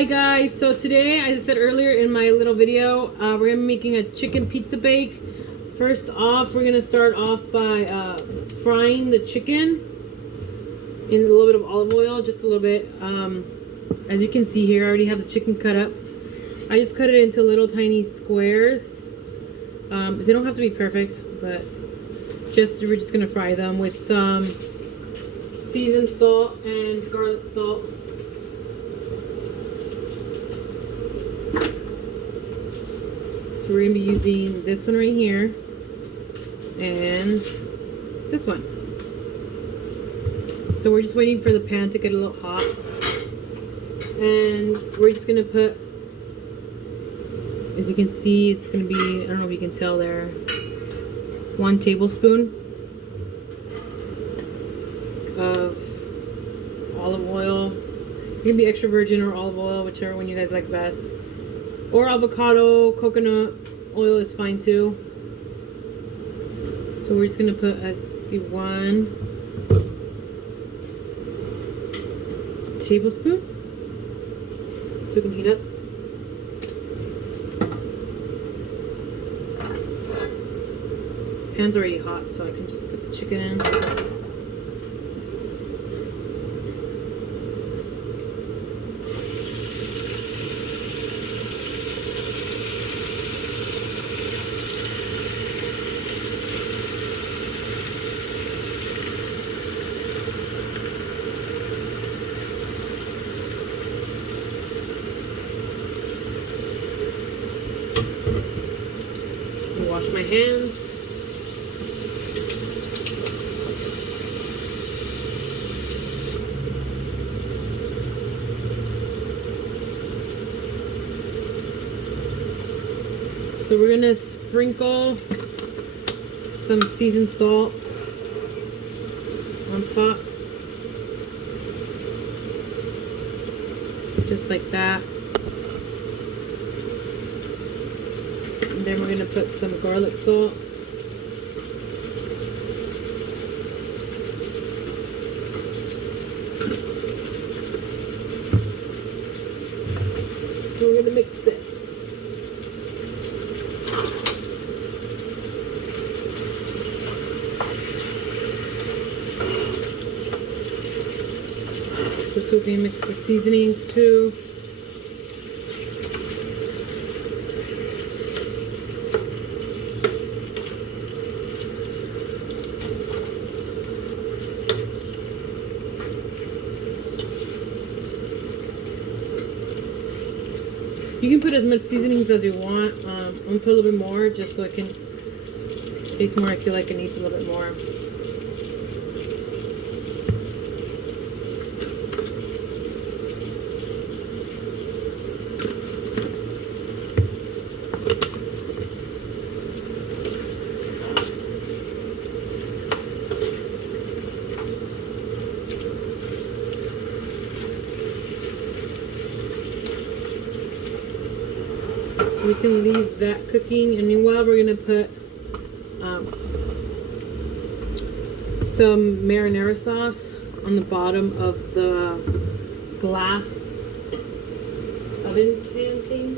Hi guys, so today, as I said earlier in my little video, we're going to be making a chicken pizza bake. First off, we're going to start off by frying the chicken in a little bit of olive oil, just a little bit. As you can see here, I already have the chicken cut up. I just cut it into little tiny squares. They don't have to be perfect, but we're just going to fry them with some seasoned salt and garlic salt. So we're going to be using this one right here and this one. So we're just waiting for the pan to get a little hot. And we're just going to put, as you can see, it's going to be, I don't know if you can tell there, 1 tablespoon of olive oil. It can be extra virgin or olive oil, whichever one you guys like best. Or avocado, coconut oil is fine too. So we're just going to put, let's see, 1 tablespoon. So we can heat up. Pan's already hot, so I can just put the chicken in. Wash my hands. So we're gonna sprinkle some seasoned salt on top, just like that. And then we're going to put some garlic salt. And we're going to mix it. So we can mix the seasonings too. You can put as much seasonings as you want. I'm going to put a little bit more just so it can taste more. I feel like it needs a little bit more. We can leave that cooking, and meanwhile we're going to put some marinara sauce on the bottom of the glass oven pan thing.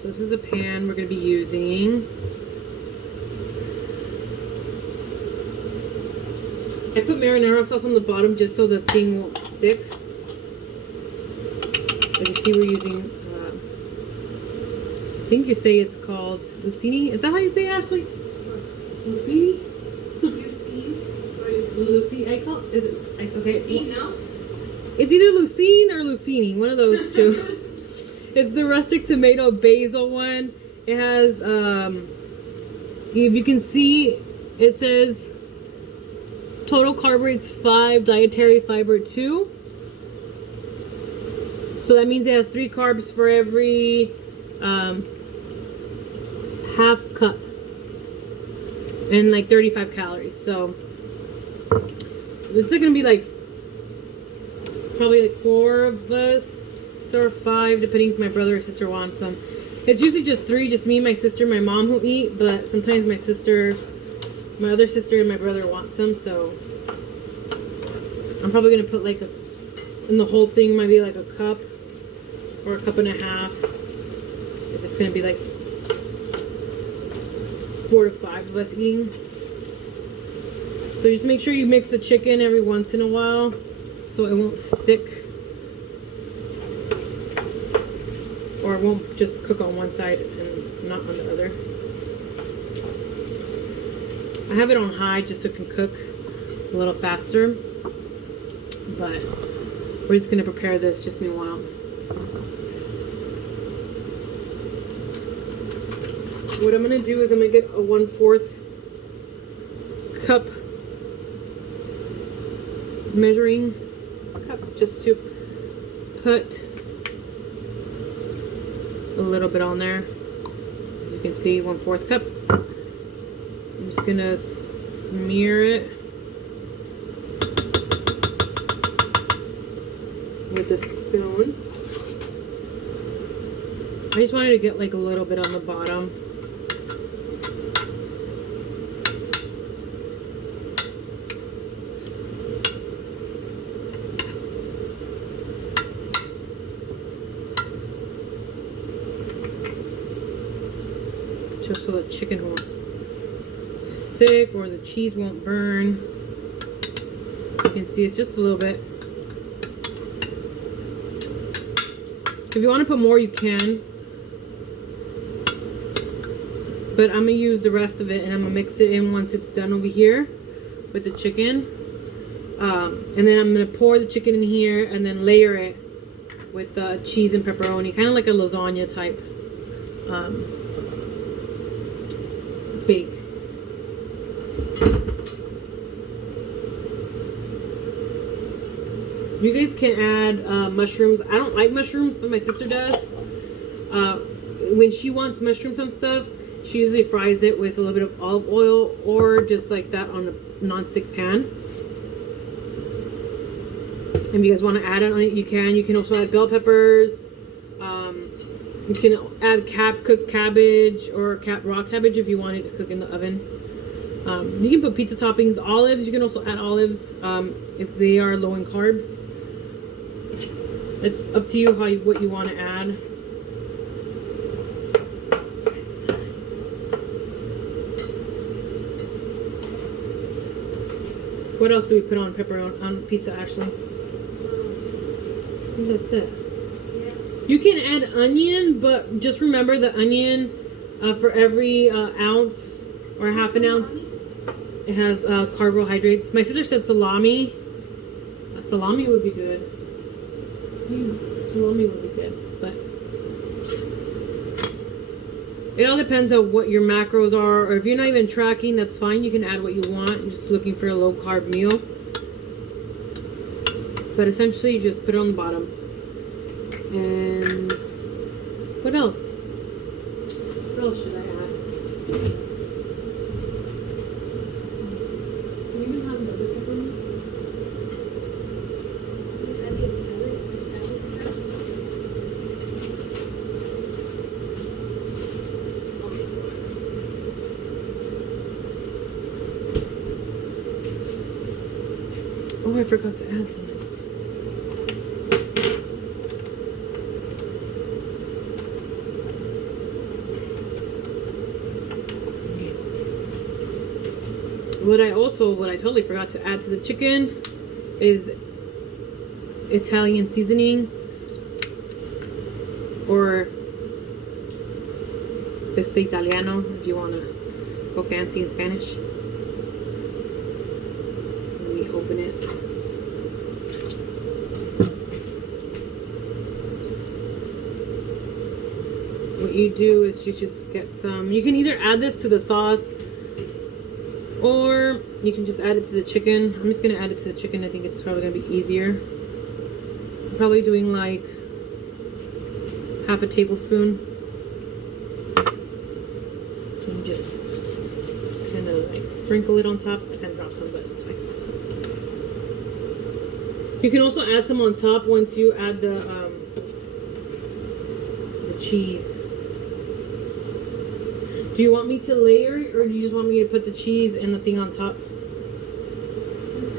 This is the pan we're going to be using. I put marinara sauce on the bottom just so the thing won't stick. As you see, we're using, I think you say it's called Lucini. Is that how you say it, Ashley? Lucini? Lucine? Lucini? I call is it? Okay. Lucine, no? It's either Lucine or Lucini, one of those two. It's the rustic tomato basil one. It has, if you can see, it says total carbohydrates 5, dietary fiber 2. So that means it has 3 carbs for every half cup and like 35 calories. So it's gonna be like probably like 4 of us or 5, depending if my brother or sister wants them. It's usually just 3, just me, my sister, my mom who eat, but sometimes my other sister and my brother want some, so I'm probably gonna put like and the whole thing might be like a cup or a cup and a half. If it's gonna be like 4 to 5 of us eating. So just make sure you mix the chicken every once in a while so it won't stick. Or it won't just cook on one side and not on the other. I have it on high just so it can cook a little faster. But we're just going to prepare this just meanwhile. What I'm going to do is I'm going to get a 1/4 cup measuring cup just to put a little bit on there. As you can see, 1/4 cup. I'm just going to smear it with a spoon. I just wanted to get like a little bit on the bottom. Just so the chicken won't stick or the cheese won't burn. You can see it's just a little bit. If you want to put more, you can. But I'm going to use the rest of it and I'm going to mix it in once it's done over here with the chicken. And then I'm going to pour the chicken in here and then layer it with cheese and pepperoni. Kind of like a lasagna type bake. You guys can add mushrooms. I don't like mushrooms, but my sister does. When she wants mushrooms on stuff, she usually fries it with a little bit of olive oil or just like that on a non-stick pan. If you guys want to add it on it, you can. You can also add bell peppers. You can add cooked cabbage or raw cabbage if you want it to cook in the oven. You can put pizza toppings, olives. You can also add olives if they are low in carbs. It's up to you what you want to add. What else do we put on on pizza, Ashley? I think that's it. You can add onion, but just remember the onion for every ounce or half an ounce, it has carbohydrates. My sister said salami. Salami would be good. Salami would be good, but it all depends on what your macros are, or if you're not even tracking, that's fine. You can add what you want. You're just looking for a low carb meal. But essentially, you just put it on the bottom. And what else? What else should I add? Do you even have another pepperoni? Oh, I forgot to add something. What I totally forgot to add to the chicken is Italian seasoning, or pesto italiano if you want to go fancy in Spanish. Let me open it. What you do is you just get some, you can either add this to the sauce or you can just add it to the chicken. I'm just going to add it to the chicken. I think it's probably going to be easier. I'm probably doing like half a tablespoon. And just kind of like sprinkle it on top. I kind of dropped some, but it's fine. You can also add some on top once you add the cheese. Do you want me to layer it, or do you just want me to put the cheese and the thing on top?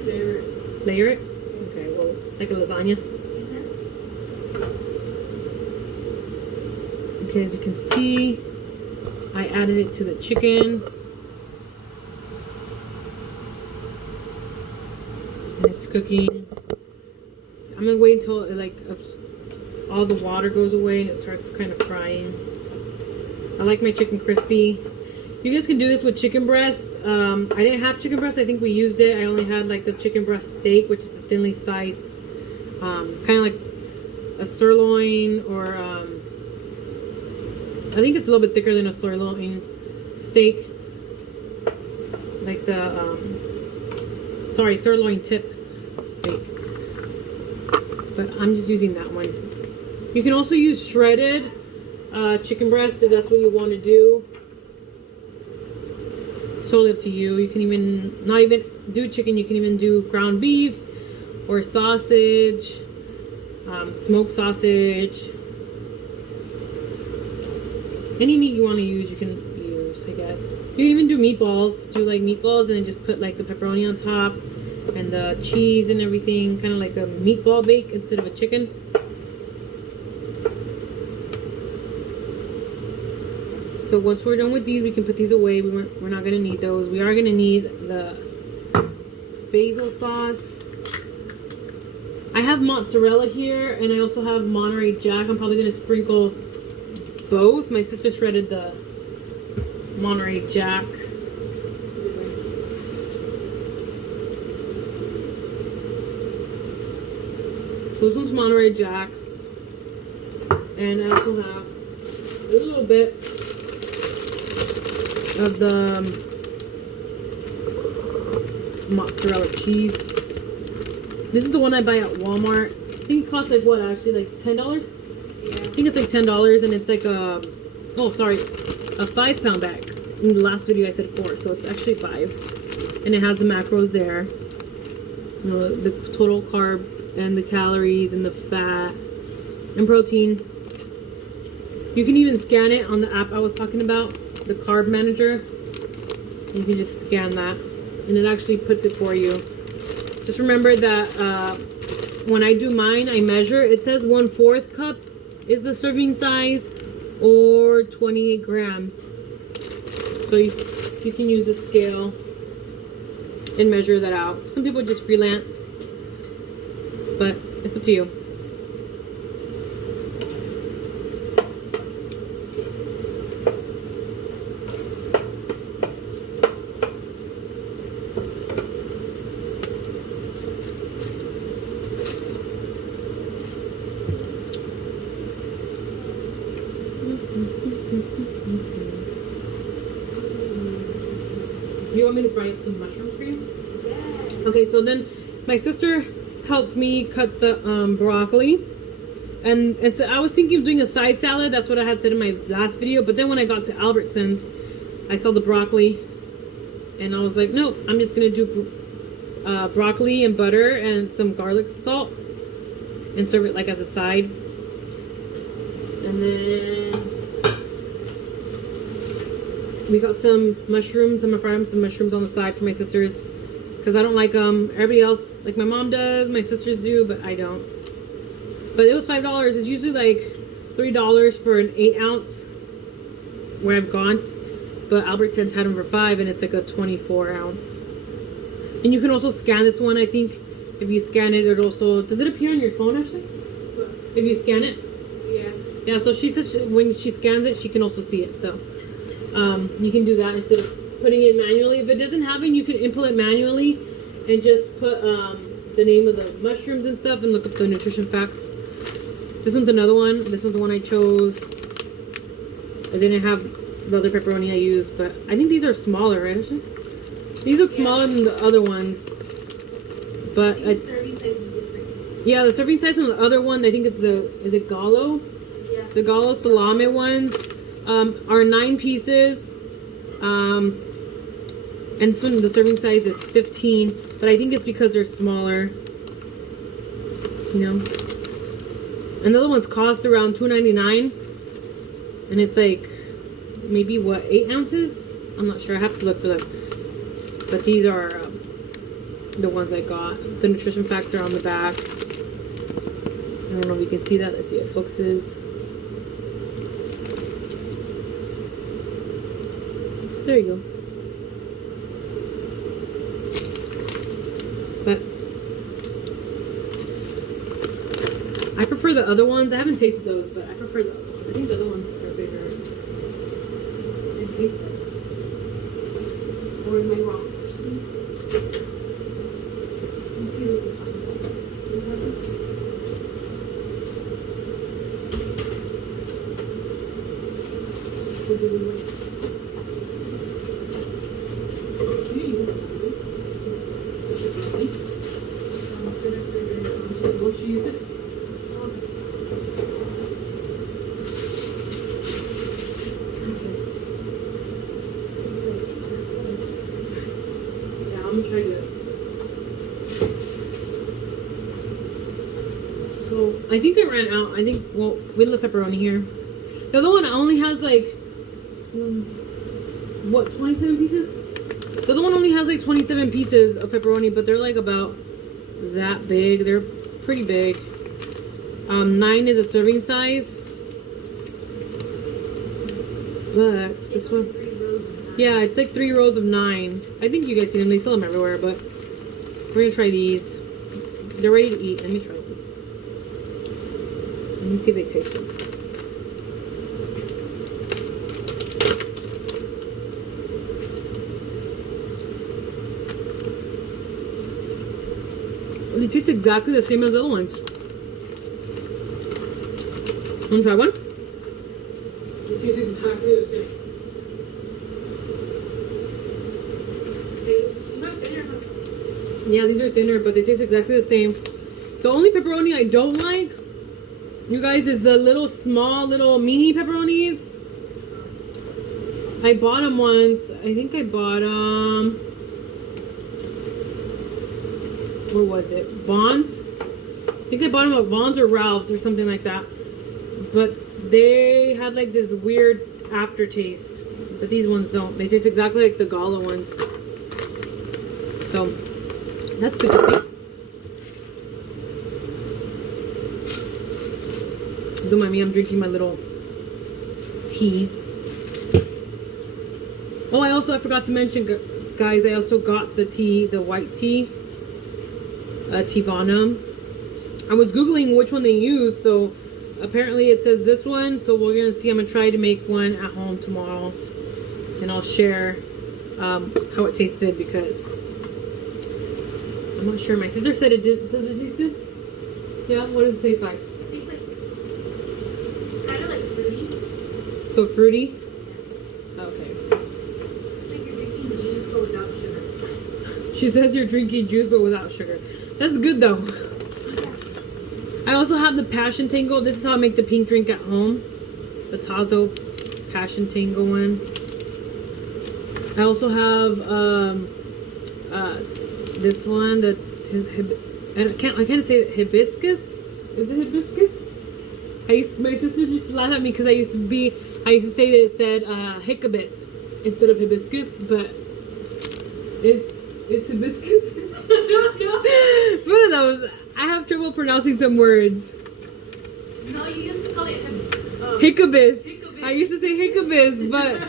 Layer it. Layer it? Okay, well, like a lasagna. Okay, as you can see, I added it to the chicken. And it's cooking. I'm gonna wait until it, all the water goes away and it starts kind of frying. I like my chicken crispy. You guys can do this with chicken breast. I didn't have chicken breast. I think we used it. I only had like the chicken breast steak, which is a thinly sliced, kind of like a sirloin, or I think it's a little bit thicker than a sirloin steak. Like the sirloin tip steak. But I'm just using that one. You can also use shredded chicken breast if that's what you want to do. It's totally up to you. You can even not even do chicken. You can even do ground beef or sausage, smoked sausage. Any meat you want to use, you can use, I guess. You can even do meatballs. Do like meatballs and then just put like the pepperoni on top and the cheese and everything, kind of like a meatball bake instead of a chicken. So once we're done with these, we can put these away. We're not going to need those. We are going to need the basil sauce. I have mozzarella here, and I also have Monterey Jack. I'm probably going to sprinkle both. My sister shredded the Monterey Jack. So this one's Monterey Jack. And I also have a little bit of the mozzarella cheese. This is the one I buy at Walmart. I think it costs like what, actually, like $10? Yeah. I think it's like $10, and it's like a 5-pound bag. In the last video I said 4, so it's actually 5. And it has the macros there. You know, the total carb and the calories and the fat and protein. You can even scan it on the app I was talking about, the carb manager. You can just scan that and it actually puts it for you. Just remember that when I do mine, I measure. It says 1/4 cup is the serving size, or 28 grams. So you can use the scale and measure that out. Some people just freelance, but it's up to you. You want me to fry some mushrooms for you? Yeah. Okay, so then my sister helped me cut the broccoli. And so I was thinking of doing a side salad. That's what I had said in my last video. But then when I got to Albertsons, I saw the broccoli. And I was like, no, I'm just going to do broccoli and butter and some garlic salt. And serve it like as a side. And then we got some mushrooms. I'm gonna fry some mushrooms on the side for my sisters because I don't like them. Everybody else, like my mom does, my sisters do, but I don't. But it was $5. It's usually like $3 for an 8-ounce where I've gone. But Albertsons had them for $5, and it's like a 24-ounce. And you can also scan this one. I think if you scan it, it also does it appear on your phone actually? If you scan it. Yeah. So she says when she scans it, she can also see it. So. You can do that instead of putting it manually. If it doesn't have it, you can input it manually and just put the name of the mushrooms and stuff and look up the nutrition facts. This one's another one. This one's the one I chose. I didn't have the other pepperoni I used, but I think these are smaller, right? These look smaller than the other ones, but it's serving size is different. Yeah, the serving size on the other one, I think it's is it Gallo? Yeah. The Gallo salami ones. Are 9 pieces, And this one, the serving size is 15, but I think it's because they're smaller. You know? And the other ones cost around $2.99. And it's like, maybe what, 8 ounces? I'm not sure. I have to look for them. But these are the ones I got. The nutrition facts are on the back. I don't know if you can see that. Let's see if it focuses. There you go. But I prefer the other ones. I haven't tasted those, but I prefer the other ones. I think the other ones are bigger. And taste better. Or am I wrong? Let's see what we can find out. What do we want? So I think I ran out. I think, well, with the pepperoni here. The other one only has like, what, 27 pieces? The other one only has like 27 pieces of pepperoni, but they're like about that big. They're pretty big. 9 is a serving size. But this one, yeah, it's like 3 rows of 9. I think you guys see them. They sell them everywhere, but we're gonna try these. They're ready to eat. Let me try them. Let me see if they taste them. They taste exactly the same as the other ones. Want to try one? They taste exactly the same. Yeah, these are thinner, but they taste exactly the same. The only pepperoni I don't like, you guys, is the little small, little mini pepperonis. I bought them once. I think I bought them. Where was it? Vaughn's? I think I bought them at Vaughn's or Ralph's or something like that. But they had like this weird aftertaste. But these ones don't. They taste exactly like the Gala ones. So, that's the good thing. Don't mind me, I'm drinking my little tea. Oh, I forgot to mention, guys, I also got the tea, the white tea. Tivana. I was googling which one they use, so apparently it says this one, so we're gonna see. I'm gonna try to make one at home tomorrow, and I'll share how it tasted, because I'm not sure. My sister said it did. Does it taste good? Yeah. What does it taste like? It tastes like kind of like fruity. So fruity. Okay. Like you're drinking juice but without sugar. She says you're drinking juice but without sugar. That's good though. I also have the Passion Tango. This is how I make the pink drink at home. The Tazo Passion Tango one. I also have this one that is I can't say it, hibiscus. Is it hibiscus? My sister used to laugh at me because I used to say that it said hiccups instead of hibiscus, but it's hibiscus. It's one of those. I have trouble pronouncing some words. No, you used to call it Hiccups. I used to say hiccups, but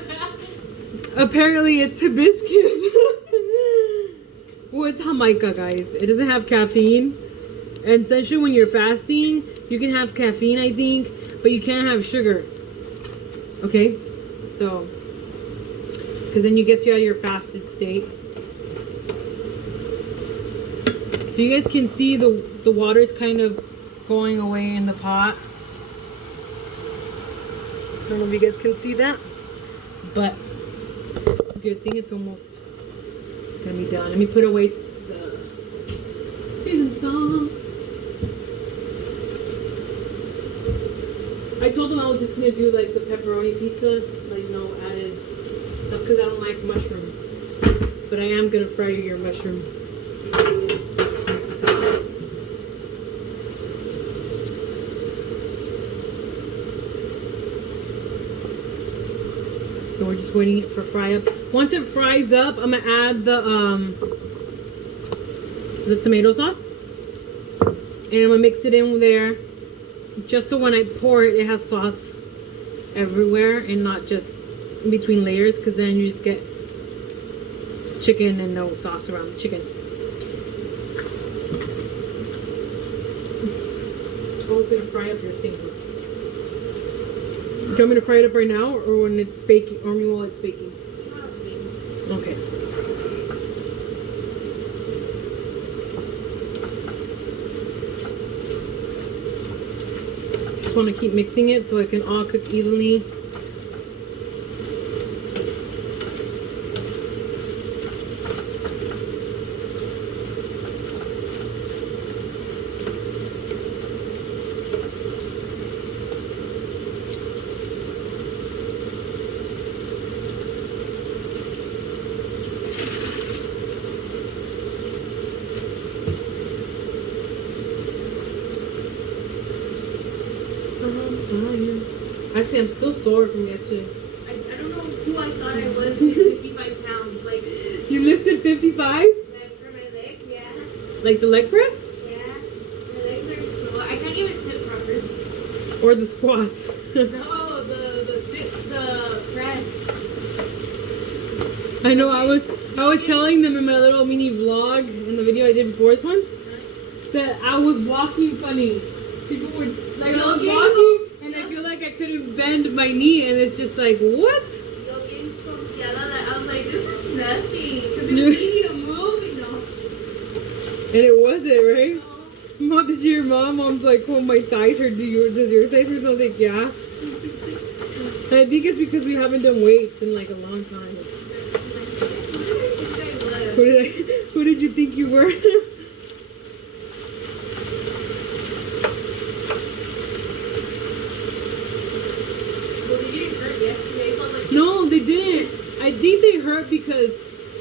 apparently it's hibiscus. Well, it's Jamaica, guys. It doesn't have caffeine. And essentially when you're fasting, you can have caffeine, I think, but you can't have sugar. Okay? So, because then you get you out of your fasted state. So you guys can see the water's kind of going away in the pot. I don't know if you guys can see that, but it's a good thing. It's almost gonna be done. Let me put away the season song. I told them I was just gonna do like the pepperoni pizza, like no added stuff, because I don't like mushrooms. but I am gonna fry your mushrooms. So we're just waiting it for fry up. Once it fries up, I'm gonna add the tomato sauce, and I'm gonna mix it in there, just so when I pour it, it has sauce everywhere and not just in between layers, because then you just get chicken and no sauce around the chicken. I was gonna fry up your thing. Do you want me to fry it up right now, or when it's baking, or while it's baking? Okay. Just want to keep mixing it so it can all cook evenly. Actually, I'm still sore from yesterday. I don't know who I thought I was. 55 pounds. Like, You lifted 55? like for my legs, yeah. Like the leg press? Yeah. My legs are so. I can't even sit proper. Or the squats? No, the press. I know, I was telling them in my little mini vlog in the video I did before this one that I was walking funny. People were like, I was walking and I feel like I couldn't bend my knee, and it's just like, what? Yo getting so yellow that I was like, this is nothing. Because it's easy to move, you know. And it wasn't, right? So, Mom, did you hear mom? Mom's like, oh, my thighs hurt. Does your thighs hurt? I was like, yeah. I think it's because we haven't done weights in like a long time. Who did you think you were? No, they didn't. I think they hurt because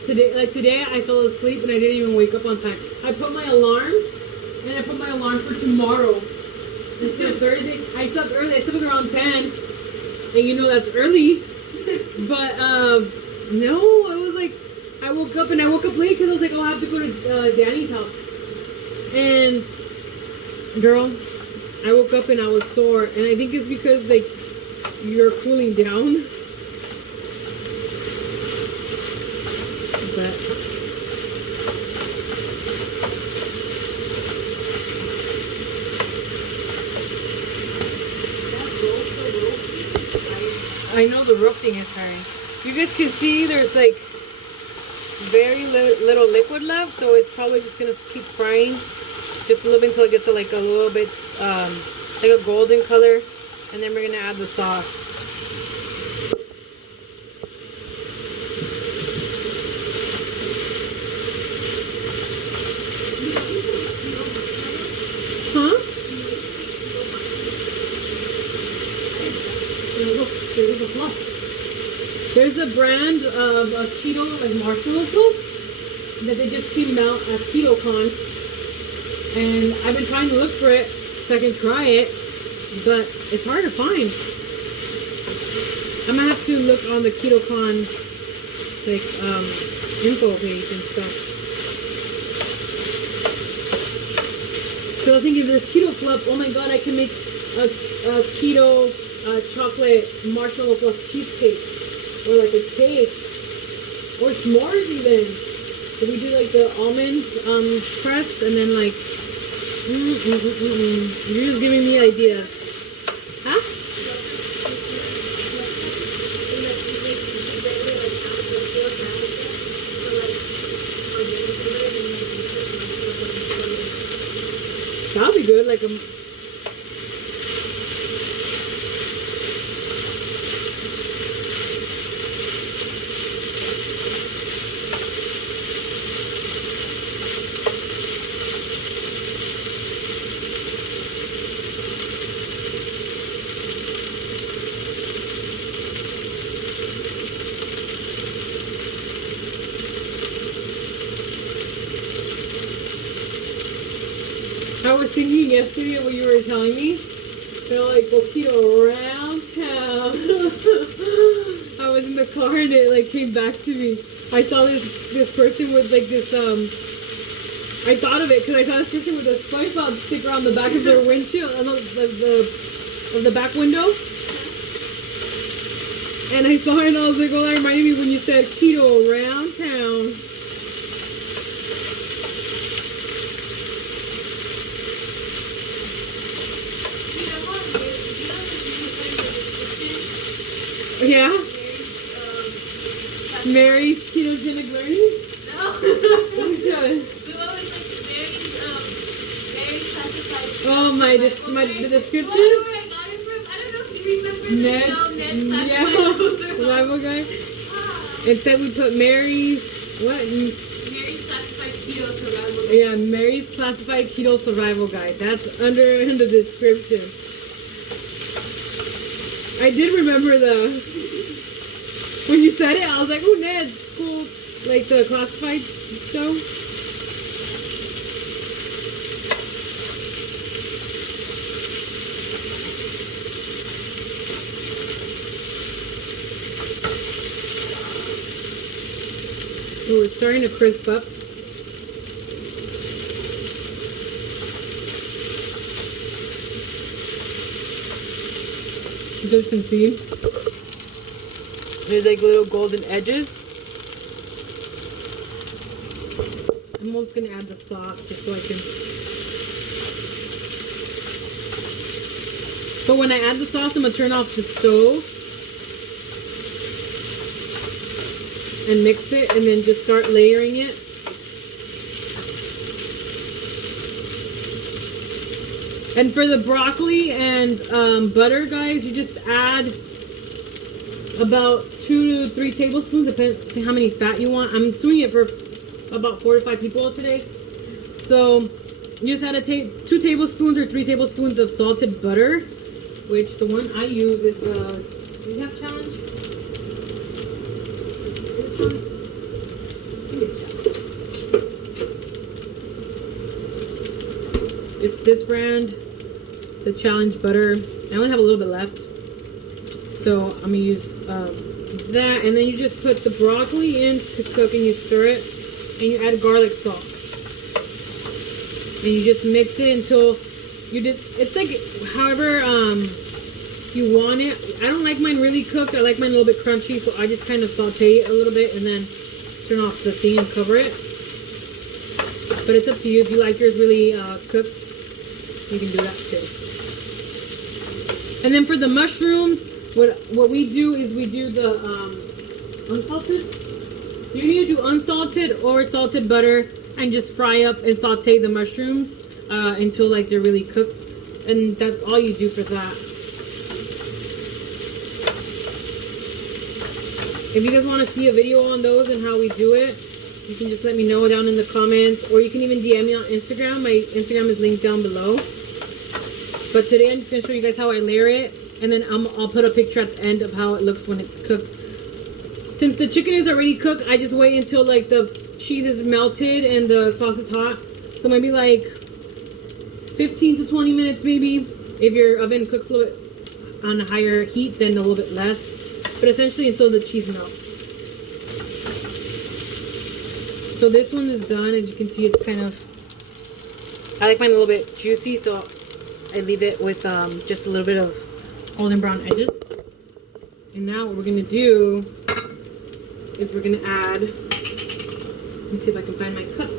today I fell asleep and I didn't even wake up on time. I put my alarm, and I put my alarm for tomorrow. Instead of Thursday, I slept early. I slept around 10, and you know that's early. But no, it was like I woke up late because I was like, oh, I have to go to Danny's house. And girl, I woke up and I was sore, and I think it's because like you're cooling down. But I know the roasting is starting. You guys can see there's like very little liquid left, so it's probably just gonna keep frying just a little bit until it gets to like a little bit like a golden color, and then we're gonna add the sauce. Huh? Look, there's a fluff. There's a brand of a keto, like marshmallow fluff, that they just came out at KetoCon, and I've been trying to look for it so I can try it, but it's hard to find. I'm gonna have to look on the KetoCon like info page and stuff. So I think if there's keto fluff, oh my god, I can make a keto chocolate marshmallow fluff cheesecake, or like a cake, or s'mores even. So we do like the almonds pressed, and then like you're just giving me ideas. Huh? That'll be good, like a I was thinking yesterday what you were telling me. They're like, go keto around town. I was in the car and it like came back to me. I saw this person with like this I thought of it because I saw this person with a SpongeBob sticker on the back of their windshield, of the back window. And I saw it and I was like, oh, that reminded me when you said keto around town. Yeah? Mary's ketogenic learning? No. Oh, the description? I don't know if you remember survival guide. Instead we put Mary's, what? Mary's classified keto survival guide. Yeah, Mary's classified keto survival guide. That's under in the description. I did remember when you said it, I was like, oh, Ned's cool. Like the classified show. Oh, it's starting to crisp up. You guys can see there's like little golden edges. I'm almost gonna add the sauce just so I can. But when I add the sauce, I'm gonna turn off the stove and mix it and then just start layering it. And for the broccoli and butter, guys, you just add about 2 to 3 tablespoons, depends on how many fat you want. I'm doing it for about 4 to 5 people today. So you just add 2 tablespoons or 3 tablespoons of salted butter, which the one I use is do you have challenge? It's this brand, the Challenge butter. I only have a little bit left, so I'm gonna use that. And then you just put the broccoli in to cook, and you stir it, and you add garlic salt, and you just mix it until it's like however you want it. I don't like mine really cooked. I like mine a little bit crunchy, so I just kind of saute it a little bit and then turn off the thing and cover it. But it's up to you. If you like yours really cooked, you can do that too. And then for the mushrooms, what we do is we do the unsalted. You can either do unsalted or salted butter and just fry up and saute the mushrooms until like they're really cooked. And that's all you do for that. If you guys want to see a video on those and how we do it, you can just let me know down in the comments, or you can even DM me on Instagram. My Instagram is linked down below. But today I'm just going to show you guys how I layer it, and then I'll put a picture at the end of how it looks when it's cooked. Since the chicken is already cooked, I just wait until like the cheese is melted and the sauce is hot. So maybe like 15 to 20 minutes maybe. If your oven cooks a little bit on a higher heat, then a little bit less. But essentially until the cheese melts. So this one is done. As you can see, it's kind of, I like mine a little bit juicy, so I leave it with just a little bit of golden brown edges. And now what we're going to do is we're going to add, let me see if I can find my cup.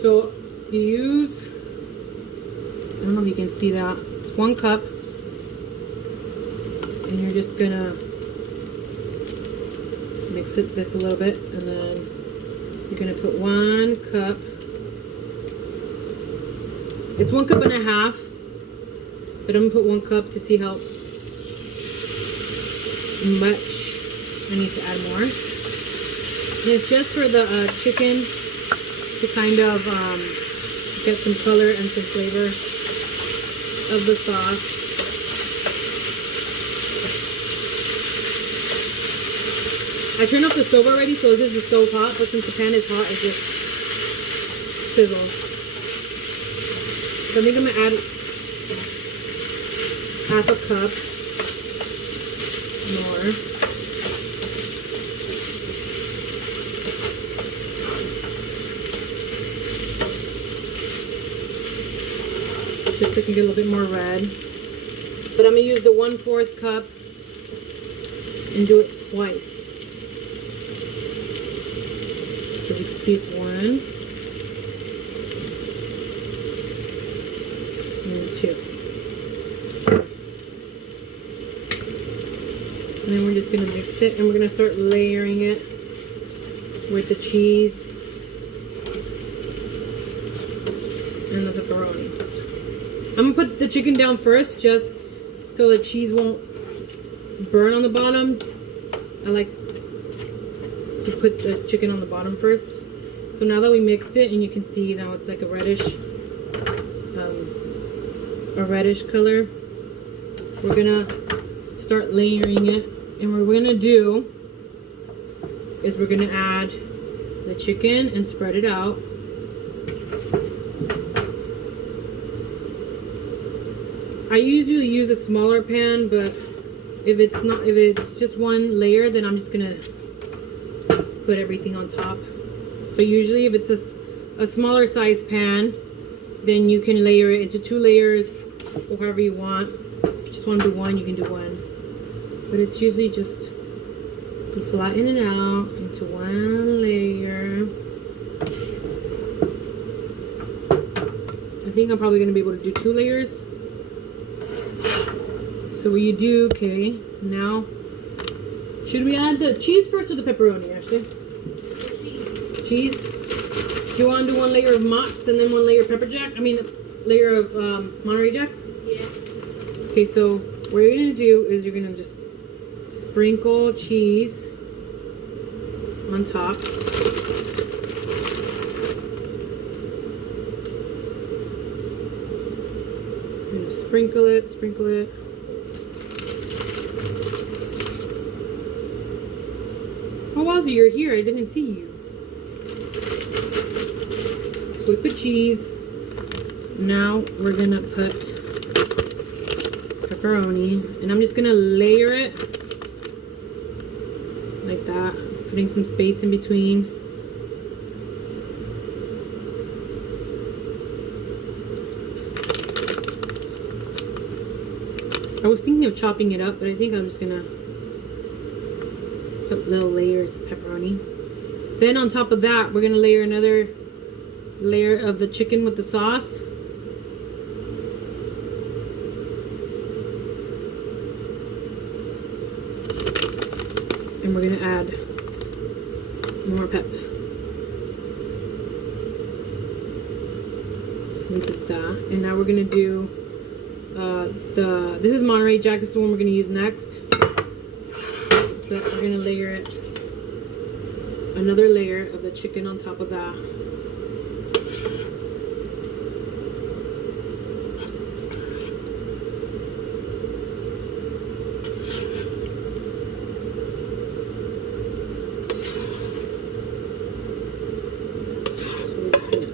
So you use, I don't know if you can see that, it's 1 cup. And you're just gonna mix this a little bit, and then you're gonna put 1 cup. It's 1 cup and a half, but I'm gonna put 1 cup to see how much I need to add more. And it's just for the chicken to kind of get some color and some flavor of the sauce. And I turned off the stove already, so this is so hot, but since the pan is hot, it just sizzles. So I think I'm gonna add half a cup more. Just so it can get a little bit more red. But I'm gonna use the 1/4 cup and do it twice. So you can see it's one and two. And then we're just gonna mix it and we're gonna start layering it with the cheese and the pepperoni. I'm gonna put the chicken down first just so the cheese won't burn on the bottom. I like to put the chicken on the bottom first. So now that we mixed it and you can see now it's like a reddish color, we're gonna start layering it. And what we're gonna do is we're gonna add the chicken and spread it out. I usually use a smaller pan, but if it's just one layer, then I'm just gonna put everything on top. But usually if it's a smaller size pan, then you can layer it into 2 layers or however you want. If you just want to do one, you can do one. But it's usually just you flatten it out into 1 layer. I think I'm probably gonna be able to do 2 layers. So what you do, okay, now, should we add the cheese first or the pepperoni, Ashley? Cheese. Do you want to do 1 layer of Mott's and then 1 layer of pepper jack? I mean, layer of Monterey Jack? Yeah. Okay, so what you're going to do is you're going to just sprinkle cheese on top. You're going to sprinkle it. Oh, Wazzy, you're here. I didn't see you. So we put cheese. Now we're gonna put pepperoni. And I'm just gonna layer it like that. Putting some space in between. I was thinking of chopping it up, but I think I'm just gonna put little layers of pepperoni. Then on top of that, we're gonna layer another layer of the chicken with the sauce. And we're gonna add more pep. So we did that. And now we're gonna do this is Monterey Jack, this is the one we're gonna use next. So we're gonna layer it, another layer of the chicken on top of that. So we're just gonna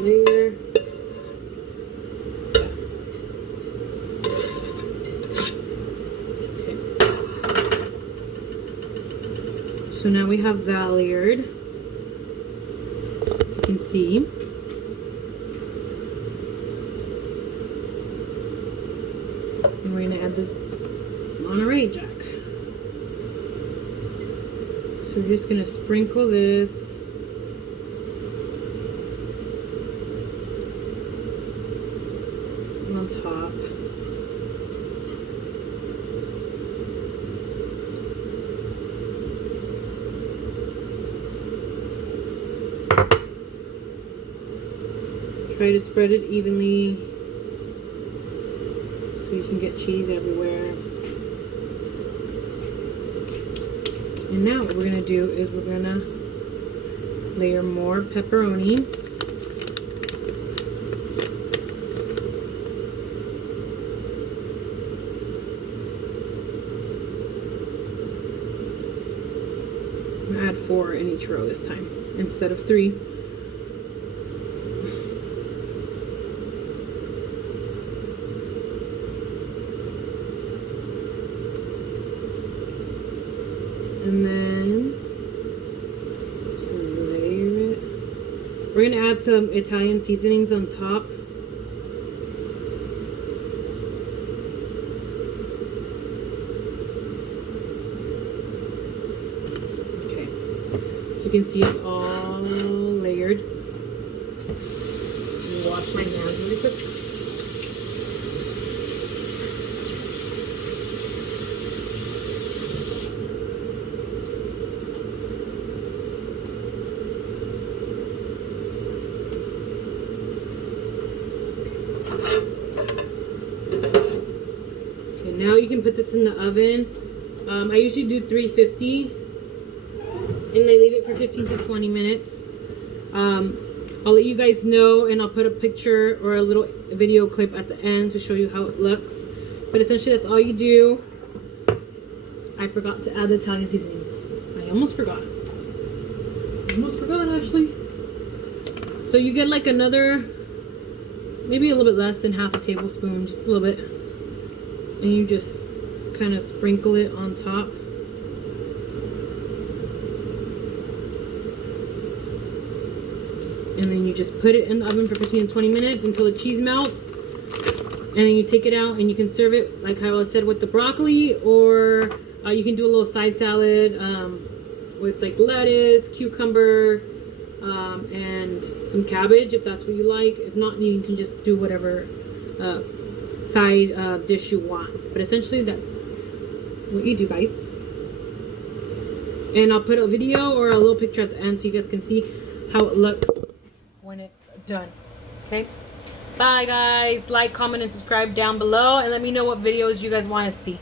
layer. So now we have that layered, so you can see. And we're gonna add the Monterey Jack. So we're just gonna sprinkle this on top. Try to spread it evenly so you can get cheese everywhere. And now what we're going to do is we're going to layer more pepperoni. I'm gonna add 4 in each row this time instead of 3. And then just layer it. We're gonna add some Italian seasonings on top. Okay, so you can see it's all layered. Let me wash my hands really quick. Now you can put this in the oven. I usually do 350 and I leave it for 15 to 20 minutes. I'll let you guys know, and I'll put a picture or a little video clip at the end to show you how it looks. But essentially that's all you do. I forgot to add the Italian seasoning. I almost forgot. Ashley. So you get like another, maybe a little bit less than half a tablespoon, just a little bit. And you just kind of sprinkle it on top. And then you just put it in the oven for 15 to 20 minutes until the cheese melts. And then you take it out and you can serve it like how I said with the broccoli, or you can do a little side salad with like lettuce, cucumber, and some cabbage if that's what you like. If not, you can just do whatever side dish you want. But essentially that's what you do, guys. And I'll put a video or a little picture at the end so you guys can see how it looks when it's done. Okay, bye guys. Like, comment, and subscribe down below, and let me know what videos you guys want to see.